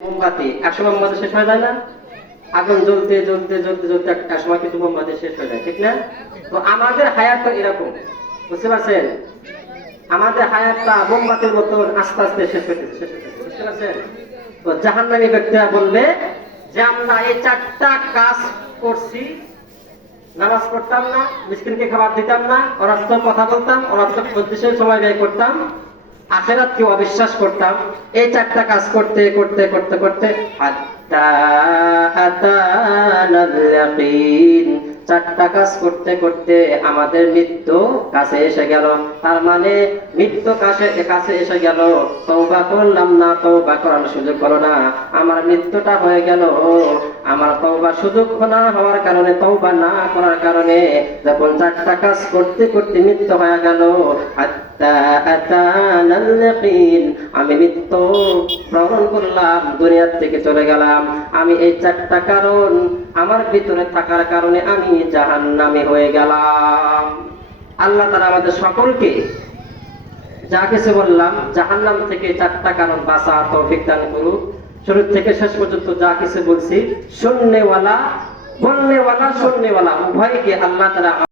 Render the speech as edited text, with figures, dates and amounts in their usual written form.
মোমবাতি একসময় মোমবাতি শেষ হয়ে যায় না? আগুন জ্বলতে জ্বলতে জ্বলতে জ্বলতে এক সময় কিন্তু মোমবাতি শেষ হয়ে যায়, ঠিক না? তো আমাদের হায়াত তো এরকম, বুঝতে পারছেন? আমাদের হায়াতটা মোমবাতির মতন আস্তে আস্তে শেষ হইতেছে, বুঝতে পারছেন? তো জাহান্নামী ব্যক্তিরা বলবে যে আমরা এই 4টা কাজ করছি, নামাজ পড়তাম না, মিসকিনকে খাবার দিতাম না, অনর্থক কথা বলতাম, অনর্থক উদ্দেশ্যে সময় ব্যয় করতাম, আখিরাতকে অবিশ্বাস করতাম। এই 4টা কাজ করতে করতে করতে করতে হাত্তা আতানাল ইয়াকিন, 4টা কাজ করতে করতে আমাদের মৃত্যু কাছে এসে গেল। তার মানে মৃত্যু কাছে এসে গেল, তওবা করলাম না, তওবা করার সুযোগ হলো না, আমার মৃত্যুটা হয়ে গেল। আমার তওবার সুযোগ না হওয়ার কারণে, তওবা না করার কারণে যখন 4টা কাজ করতে করতে মৃত্যু হয়ে গেল, হাত্তা আতানাল ইয়াকিন, আমি মৃত্যু গ্রহণ করলাম, দুনিয়া থেকে চলে গেলাম। আমি এই 4টা কারণ আমার ভিতরে থাকার কারণে আমি জাহান্নামী হয়ে গেলাম। আল্লাহ তাআলা আমাদের সকলকে যা কিছু বললাম জাহান্নাম থেকে 4টা কারণ বাঁচার তৌফিক দান করুক। শুরু থেকে শেষ পর্যন্ত যা কিছু বলছি, শুননেওয়ালা, বলনেওয়ালা, শুননেওয়ালা উভয়কে আল্লাহ তাআলা